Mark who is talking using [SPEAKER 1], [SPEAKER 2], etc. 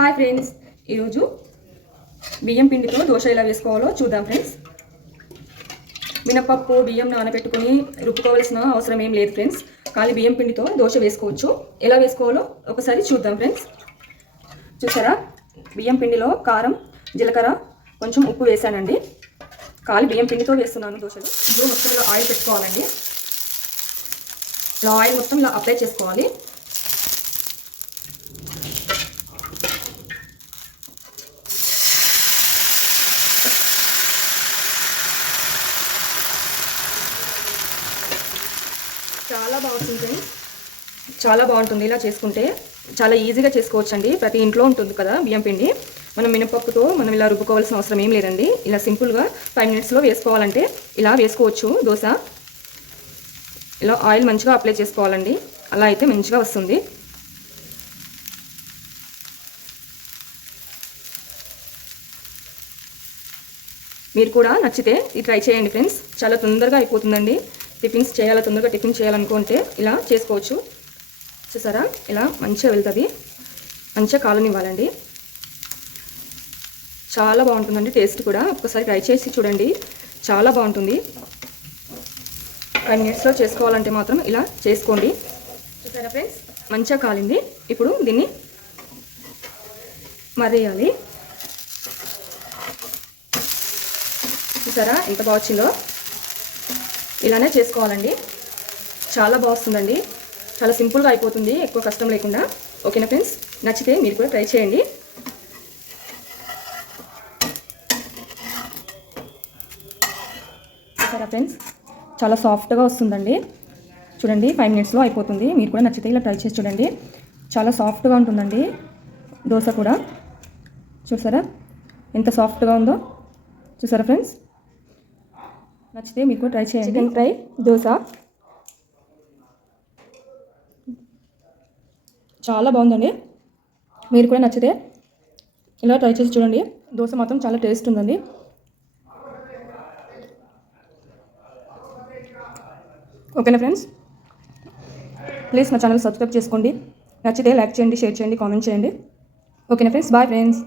[SPEAKER 1] Hi friends. ఈరోజు బియ్యం పిండితో దోశ ఎలా వేసుకోవాలో చూద్దాం ఫ్రెండ్స్. మినపప్పు బియ్యం నానబెట్టుకొని రుబ్బుకోవాల్సిన అవసరం ఏం లేదు ఫ్రెండ్స్. ఖాళీ బియ్యం పిండితో దోశ వేసుకోవచ్చు. ఎలా వేసుకోవాలో ఒకసారి చూద్దాం ఫ్రెండ్స్. చూసారా? బియ్యం పిండిలో కారం జీలకర్ర కొంచెం ఉప్పు వేసానండి. ఖాళీ బియ్యం పిండితో వేస్తున్నాను దోశలు. ఇప్పుడు మొత్తం ఇలా ఆయిల్ పెట్టుకోవాలండి. ఇలా ఆయిల్ మొత్తం ఇలా అప్లై చేసుకోవాలి. చాలా బాగుంటుంది. చాలా బాగుంటుంది ఇలా చేసుకుంటే. చాలా ఈజీగా చేసుకోవచ్చండి. ప్రతి ఇంట్లో ఉంటుంది కదా బియ్యం పిండి. మనం మినపప్పుతో మనం ఇలా రుబ్బుకోవాల్సిన అవసరం ఏం లేదండి. ఇలా సింపుల్గా ఫైవ్ మినిట్స్లో వేసుకోవాలంటే ఇలా వేసుకోవచ్చు దోశ. ఇలా ఆయిల్ మంచిగా అప్లై చేసుకోవాలండి. అలా అయితే మంచిగా వస్తుంది. మీరు కూడా నచ్చితే ఇది ట్రై చేయండి ఫ్రెండ్స్. చాలా తొందరగా అయిపోతుందండి. టిఫిన్స్ చేయాలి తొందరగా టిఫిన్ చేయాలనుకుంటే ఇలా చేసుకోవచ్చు. చూసారా? ఇలా మంచిగా వెళ్తుంది. మంచిగా కాలనివ్వాలండి. చాలా బాగుంటుందండి టేస్ట్ కూడా. ఒక్కసారి ట్రై చేసి చూడండి. చాలా బాగుంటుంది. ఫైవ్ మినిట్స్లో చేసుకోవాలంటే మాత్రం ఇలా చేసుకోండి. చూసారా ఫ్రెండ్స్? మంచిగా కాలింది. ఇప్పుడు దీన్ని మరేయాలి చూసారా? ఎంత బాగా వచ్చిందో? ఇలానే చేసుకోవాలండి. చాలా బాగుంటుందండి చాలా సింపుల్గా అయిపోతుంది. ఎక్కువ కష్టం లేకుండా. ఓకేనా ఫ్రెండ్స్? నచ్చితే మీరు కూడా ట్రై చేయండి. సరే ఫ్రెండ్స్? చాలా సాఫ్ట్గా వస్తుందండి. చూడండి ఫైవ్ మినిట్స్లో అయిపోతుంది. మీరు కూడా నచ్చితే ఇలా ట్రై చేసి చూడండి. చాలా సాఫ్ట్గా ఉంటుందండి. దోశ కూడా. చూసారా? ఎంత సాఫ్ట్గా ఉందో. చూసారా ఫ్రెండ్స్? నచ్చితే మీకు ట్రై చేయండి. Chicken fry dosa. చాలా బాగుందండి. మీరు కూడా నచ్చితే ఇలా ట్రై చేసి చూడండి. దోశ మాత్రం చాలా టేస్ట్ ఉందండి. ఓకేనా ఫ్రెండ్స్? ప్లీజ్ మా ఛానల్ సబ్స్క్రైబ్ చేసుకోండి. నచ్చితే లైక్ చేయండి షేర్ చేయండి కామెంట్ చేయండి. ఓకేనా ఫ్రెండ్స్? Bye friends